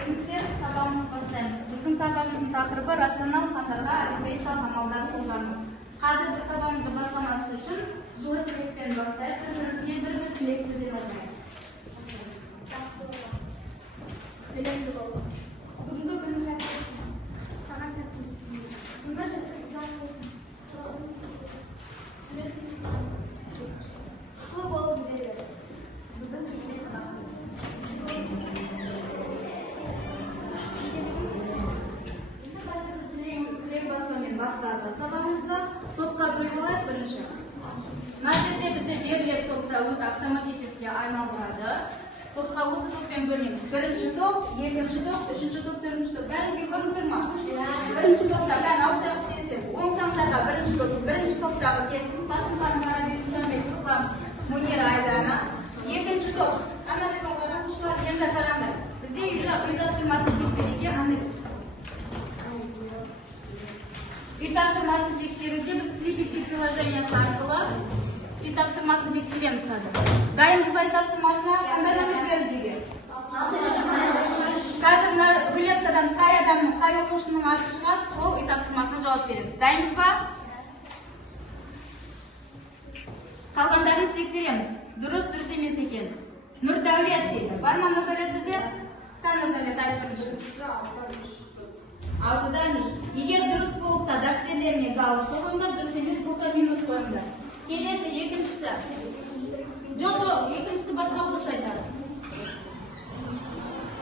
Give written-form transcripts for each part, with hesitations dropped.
келіңіздер, сабағымызды бастаймыз. Біздің сабағымыздың тақырыбы рационал сандарға арифметикалық амалдарды қолдану. Қазір біз сабағымызды бастамасы үшін жылы тілекпен бастайық. Бір-бірімізге бір-бір тілек сөздер айтайық. Білімді бол. Бүгінгі күнің сәтті болсын. Саған сәтті болсын. Өмір жасың ұзақ болсын. Сұлу болып жүре бер. Бүгін келмес бастады. Сабағымызда топқа бөліп алайық. Бірінші. Мына жерде бізде берілген топта өзі автоматически айналдырады. Топқа осы топпен бөлеміз. Бірінші топ, екінші топ, үшінші топ, төртінші топ. Бәріңізге көрініп тұр ма? Бірінші топта бәрін ауыстырып істесеңіз, оң сандарға бірінші топтағы келсін, басын қарамай Мунира Айдана. Екінші топ. Ана жерге қараңыздар, енді қараңдар. Бізде үй тапсырмасын тексеруге үй тапсырмасын тексеруге біз припети приложениясы арқылы үй тапсырмасын тексереміз қазір. Дайынбыз ба үй тапсырмасына? Қандай номер берілді? Қазір рулеткадан қай адамның, қай оқушының аты шығады, сол үй тапсырмасына жауап береді. Дайынбыз ба? Қалғандарымыз тексереміз. Дұрыс емес екен. Нұрдәулет дейді. Бар ма Нұрдәулет бізде? Нұрдәулет айтып бірінші. 6-дан 3. Егер дұрыс болса, дәптерlerіне галочка қойыңдар, дұрыс емес болса минус қойыңдар. Келесі екіншісі. Жоқ, екіншісі басқа оқушы айтады.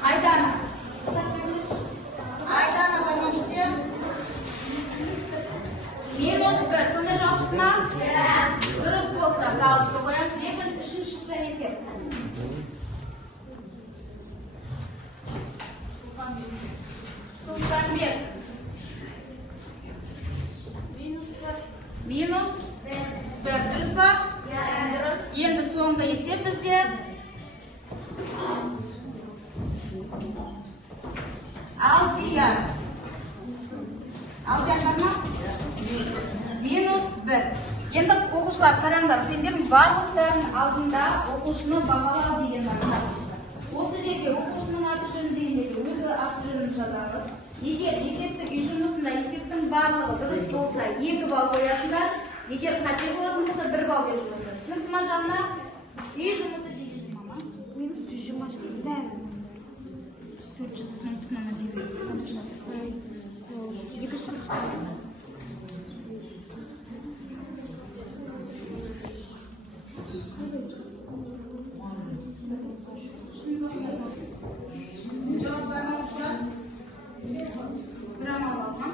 Айдана. Айдана бар ма бізде? Минус 1. Сонда жауап шықты ма? Дұрыс болса галочка қоямыз. Үшіншісі есеп. Сұлтанбек. Минус 1. Дұрыс па? Дұрыс. Енді соңғы есеп бізде. Алдияр. Алдияр бар ма? Минус 1. Енді оқушылар қараңдар, сендердің барлықтарының алдында оқушыны бағалау деген бар. Осы жерге оқушының аты жөнін дегендегі өзі аты жөнін жазамыз. Егер есептік үй жұмысында есептің барлығы дұрыс болса 2 балл қоясыңдар, егер қате болатын болса 1 балл беріледі. Түсінікті ма жанна? Үй жұмысы 800 мама. Минус 120 шығады. Бәрі. 400 Cevap verme oluşlar. Bir an anlatmam.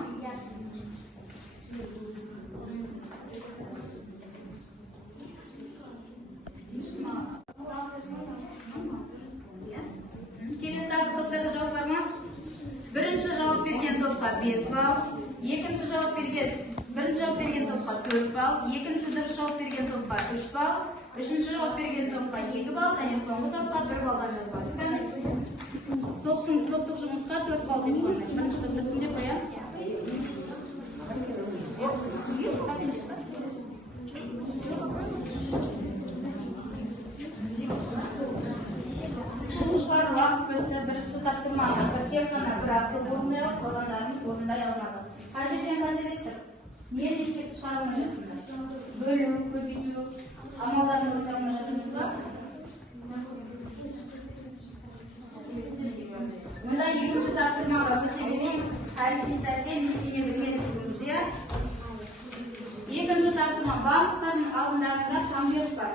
Kelesi toplara cevap verme. Birinci cevap bergen topqa 5 bal. Birinci cevap bergen topqa 4 bal. Ikinci cevap bergen topqa 3 bal. Üçüncü cevap bergen topqa 2 bal. Және соңғы топқа 1 балдан жазылады. Топтық жұмысқа 4 балл деп қоймайды. Бірінші топты кімде қоямын? Оқушылар уақыт бітті, бірінші тапсырманы тек қана бір апта орындайлық, қалғандарымыз орындай алмады. Қажеттен қажеттік. Не дешекті шығарылмай жатсыңдар? Бөлу, көбейту, амалдарын орындалмай жатырмыз ба? Мұнда екінші тапсырмаға көше берейін. Тарихи сәттен ештеңе білмедіңіздер. Екінші тапсырма барлықтардың алдындарында конверт бар.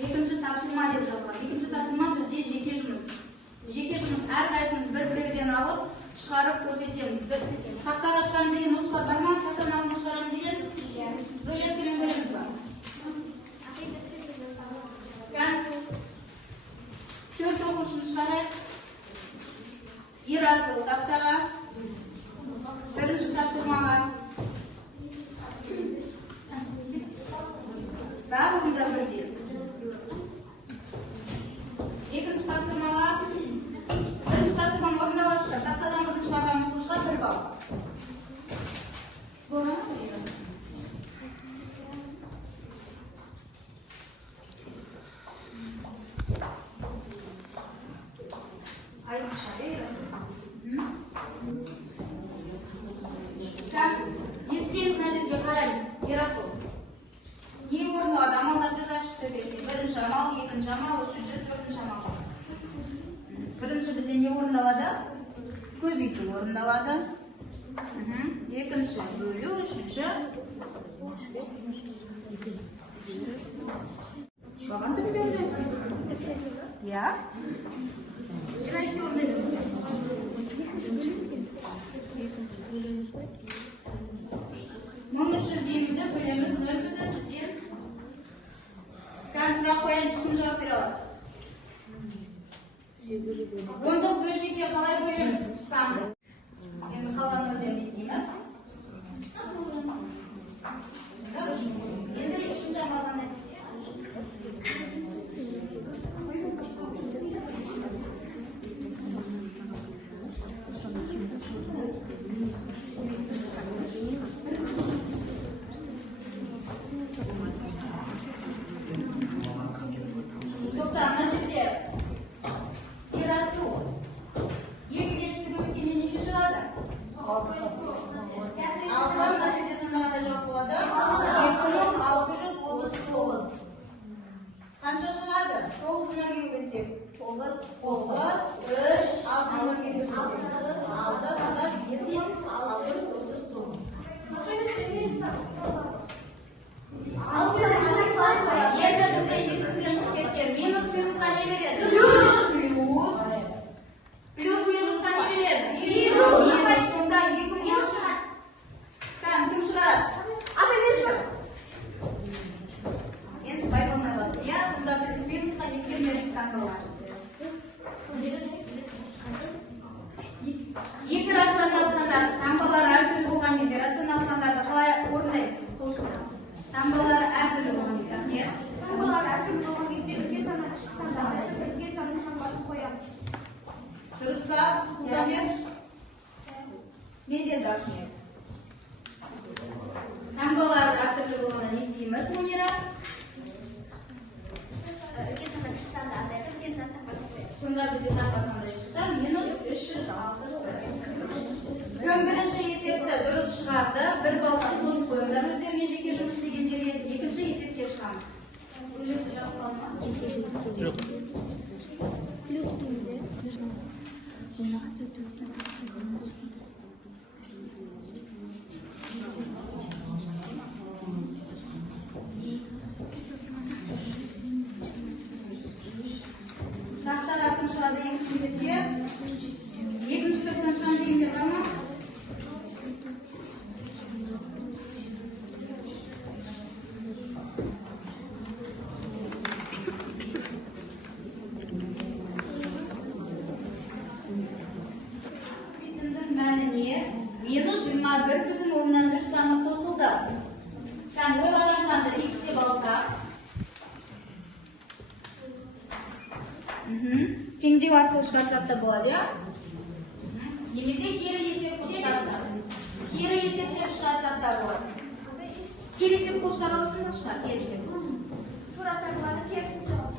Екінші тапсырма деп жазылған. Екінші тапсырма бізде жеке жұмыс. Жеке жұмыс әрқайсымыз бір-бірден алып, шығарып көрсетеміз. Тақтаға шығарым деген оқушылар бар ма? Тақтаның алдына шығарым деген? Рулеткамен көреміз ба? 4 оқушыны шығарайық. Ерасыл тақтаға, бірінші тапсырмаға. Барлығында бірдей. Екінші тапсырмаға, бірінші тапсырманы орындалашы. Тақтадан бірінші шығарған оқушыға 1 балл. Болады ма? Так, естеміз мына жерге қараймыз. Ерасыл. Не орындалады? Амалдар жазайықшы төбесіне. Бірінші амал, екінші амал, үшінші, төртінші амал. Бірінші бізде не орындалады? Көбейту орындалады. Екінші бөлу, үшінші. Баған түбі берді? Я? Мың үш жүз елуді бөлеміз 0,1. Сұрақ қояйын, ешкім жауап бере алады? Ондық бөлшекке қалай бөлеміз? Санды. Енді қалғанымызды істейміз. Енді үшінші амалдан қанша шығады? 9-ын өрге бөлсек. 9, 3, 6-ны өрге бөлсек. 6, сонда 5 мың, 639. Енді бізде есімізден шығып кеткен. Минус минусқа не береді? Плюс минусқа не береді? Сонда 2 минус шығады. Кім шығарады? Енді байқалмай қалды. Сонда плюс минусқа ескермелік таңбалар. Екі рационал сандар таңбалары әртүрлі болған кезде рационал сандарды қалай орындаймыз? Таңбалары әртүрлі болған кезде. Таңбалары әртүрлі болған кезде үлкен санға кіші сандарды, үлкен санның таңбасын қоямыз. Дұрыс па? Сұлтанбек? Не деді Ахмет? Таңбалары әртүрлі болғанда не істейміз, Мунира? Үлкен санға кіші санды азайтып, үлкен санның таңбасын қоямыз. Сонда бізде таңбасында шықты, минус 361. Кім бірінші есепті дұрыс шығарды, бір балға қосып қойыңдар өздеріне жеке жұмыс істеген жерге, екінші есепке шығамыз. Тақшаға кім шығады екінші есепте? Екінші топтан шыған дегендер бар ма? Мәніне минус 21,3 саны қосылды. Сән ойлаған санды x деп алсақ. Теңдеу арқылы шығарсақ та болады, я? Немесе кері есеп қылып шығарсақ. Кері есептеп шығарсақ та болады. Кері есеп қылып шығара аласың ба? Шығар, кері есеп. Тура таңбаны керісін жауап.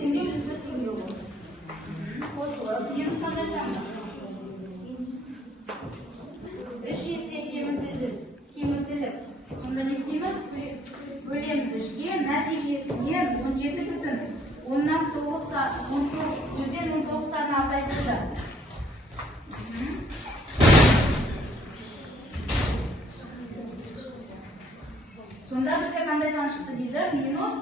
Теңдеу жүзді теңдеу болды. Қосылып, минус қандай таңба? 3 есе кемітіліп. Сонда не істейміз? Бөлеміз 3-ге, нәтижесіне 17,19 азайтылды. Сонда бізде қандай сан шықты дейді? Минус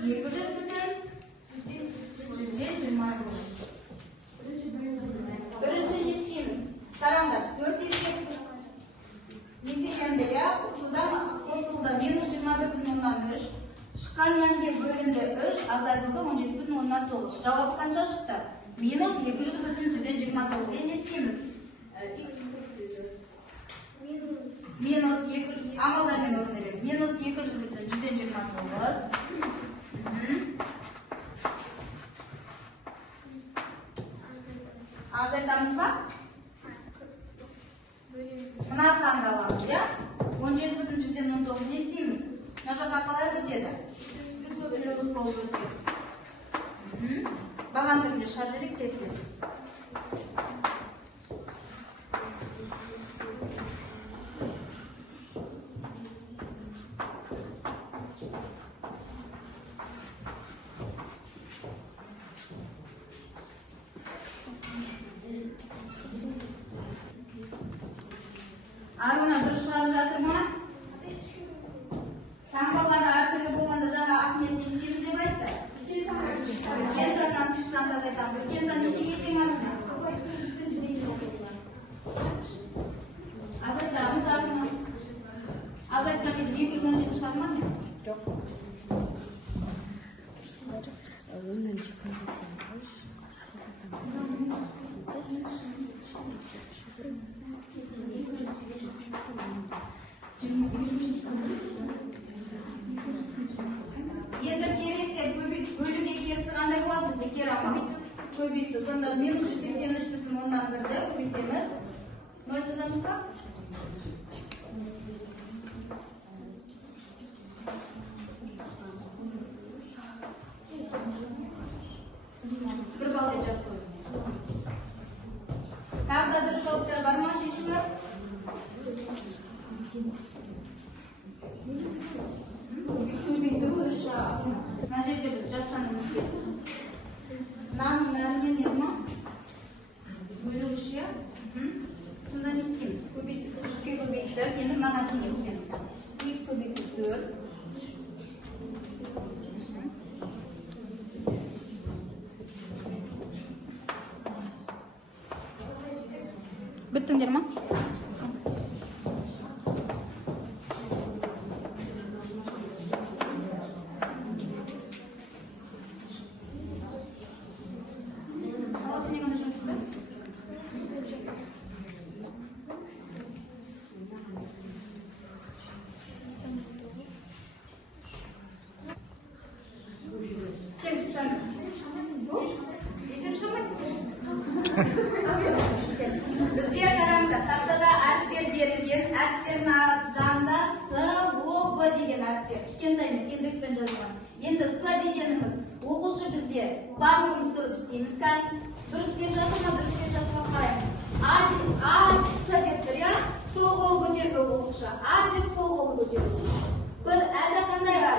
200,129. Бірінші не істейміз? Қараңдар, 4 есеп еселенді, я? Судан қосылды минус 21,3. Шыққан мәнге бөлінді 3, азайтылды 17,9. Жауап қанша шықты? Минус 200,129. Не істейміз? Минус 200, амалдармен орындайық. Минус 200,129. Азайтамыз ба? Мына санды аламыз, я? 17,119 не істейміз? Мына қалай өтеді? Плюс болып өтеді. Баған түрінде шығарып жіберейік тез. Аруна дұрыс шығарып жатыр ма? Таңбалары әртүрлі болғанда жаңа Ахмет не істейміз деп айтты? Үлкен саннан кіші санды азайтамыз. Үлкен сан нешеге тең Аруна? Азайтамыз Аруна. Азайтқан кезде 217 шығады ма? Жоқ. Енді келесі бөлуге келісі қандай болады бізде керама? Көбейтті. Сонда минус 183,1-ді көбейтеміз. 0 жазамыз ба? Бір балдай жазып қойсын. Тағы да дұрыс жауаптар бар ма, шешімі? Көбейту үш жағы. Мына жерде біз жасанды өткенбіз. Мынаның бәрінен не ма? Бөлу үші. Сонда не істейміз? Көбейту үшке көбейтті. Енді маған теңестіреміз. X көбейту 4. Біттіңдер ма? Бізде қараңыздар, тақтада әріптер берілген, әріптердің жанында С, О, Б деген әріптер. Кішкентай индекспен жазылған. Енді С дегеніміз оқушы бізде барлығымыз тұрып істейміз. Дұрыс істеп жатыр ма, дұрыс істеп жатыр ма қараймыз. А, С деп тұр, иә? Сол қолы көтерді оқушы. А деп сол қолы көтерді. Бір әлде қандай бар?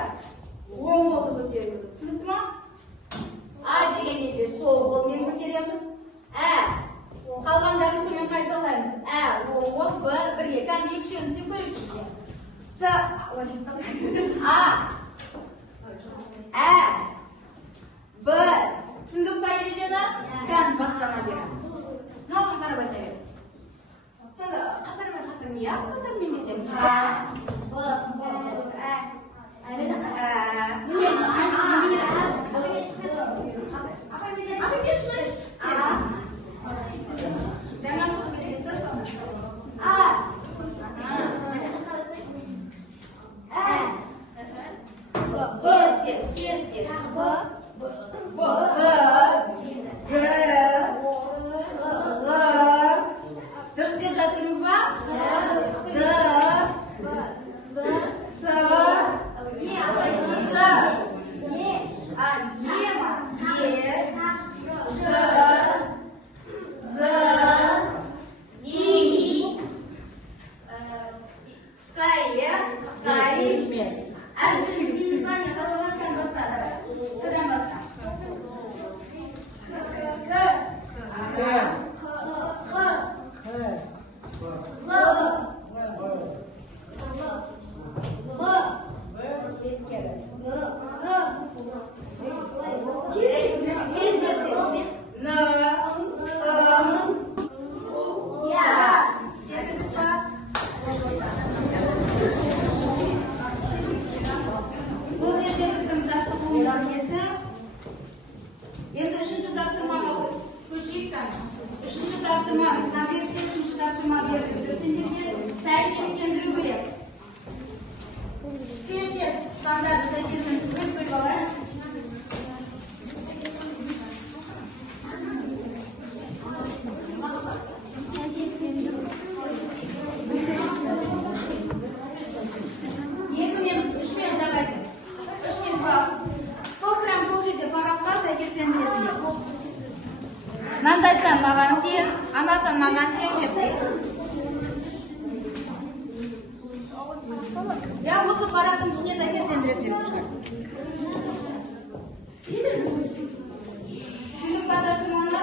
Оң қолы көтерді. Түсінікті ма? А деген кезде сол қолмен көтереміз. Қалғандарын сонымен қайталаймыз. О, Б, 1, 2. Кәне екшеуін істеп көрейікші. С, А, Б. Түсіндік па ережені? Кәне бастана береміз. Мынауға қарап айта береміз. Сонда қатармен, иә? Қатармен кетеміз. Жаңа шығып кетесіз сонда. Тез. Б, Г, Ғ. Дұрыс деп жатырмыз ба? Д, С, Ш, Е ма? Е, Ж, З, И, Скай, әртүрлі внимание қалалардан бастады. Қыдан баста. Бұл жерде біздің жаттығуымыз несі? Енді үшінші тапсырмаға көшейік. Үшінші тапсырма, конвертте үшінші тапсырма берілді. Anası mağan sevdim. Ya bu su paranın üstüne sәйкестендіресіне көшті. Түсіндік бағдарсың оны?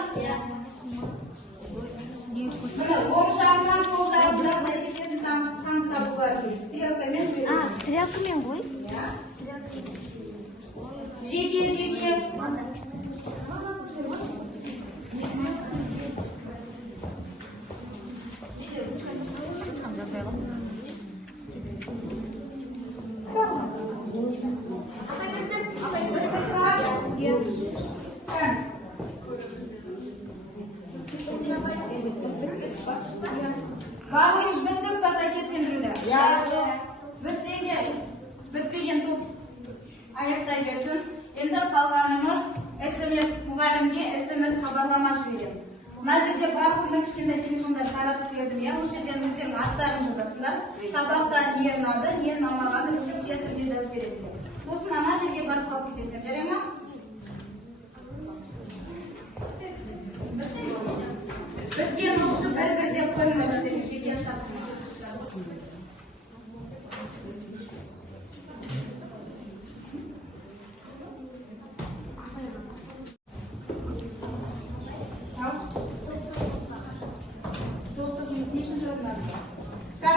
Міне, оң жағынан сол жағына сәйкестендіріп санды табуға тиіс. Стрелкамен жүреді. Стрелкамен ғой? Жеке. Барлық біттік та сәйкестендірілді. Бітсеңдер, бітпеген топ аяқтай берсін. Енді қалғанымыз SMS мұғалімге SMS хабарлама жібереміз. Мына жерде барлығында кішкентай телефондар таратып бердім. Осы жерден өздерің аттарын жазасыңдар. Сабақта не ұнады, не ұнамағанын рефлексия түрде жазып бересіңдер. Сосын ана жерге барып салып кетесіңдер. Жарай ма? Біткен оқышы бір-бірде қоймайды деген жеке тапсырма.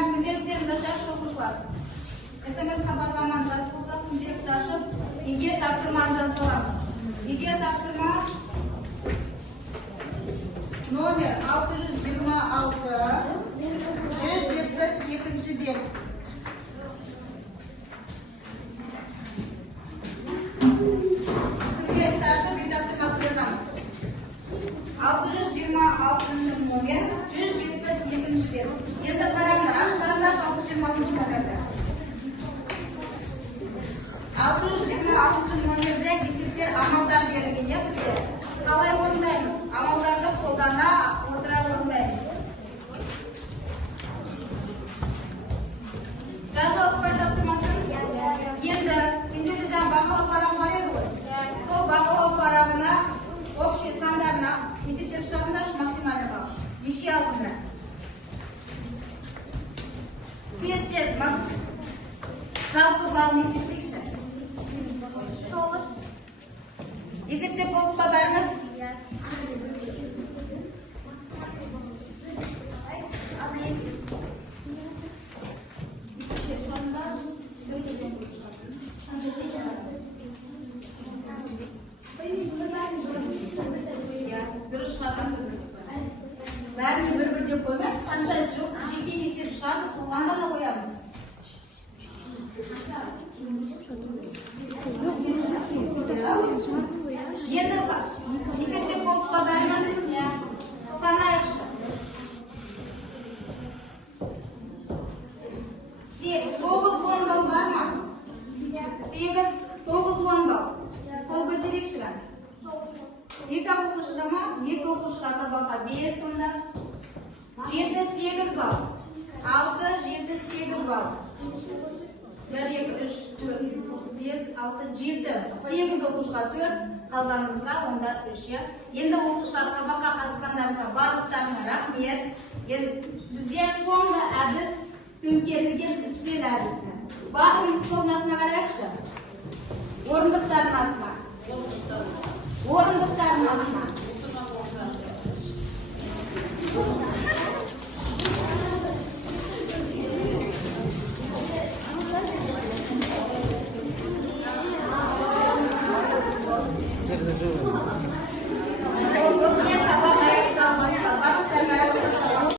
Күнделіктерімді ашып оқушылар. SMS хабарламаны жазып болсақ, күнделікті ашып, егер тапсырманы жазып аламыз. Егер тапсырма номер 626-172 бет. Күнделікті ашып, үй тапсырмасын жазамыз. 626 номер 172 бет. Енді қараңдар, ашқараңдар 626 номерді. 626 номерде есептер амалдар берілген бізде. Қалай орындаймыз? Амалдарды қолдана отыра орындаймыз. Жаза оқпай тапсырмасын? Енді сендерде жаңа бағалау парағы бар еді ғой? Сол бағалау парағына общий сандарына есептеп шығарыңдар максимальный балл. Неше алдыңдар? Тез, жалпы балын есептейікші. Есептеп болып па бәріміз? Дұрыс шығарған бәріне бір-бірде қоймай, қанша жеке есеп шығарды, соған ғана қоямыз. Енді есептеп болып па бәріміз? Санайықшы. 9-10 балл бар ма? 8-9-10 балл. Қол көтерейікші. Екі оқушыда ма? Екі оқушыға сабаққа 5 сонда. 7-8 балл. 6-7-8 балл. 1, 2, 3, 4, 5, 6, 7. 8 оқушыға 4, қалғанымызға онда 3. Енді оқушылар сабаққа қатысқандарына барлықтарына рахмет. Бізде соңғы әдіс төңкерілген үстел әдісі. Барлығымыз столдың астына қарайықшы. Орындықтардың астына. Орындықтардың астына. Снег заживает.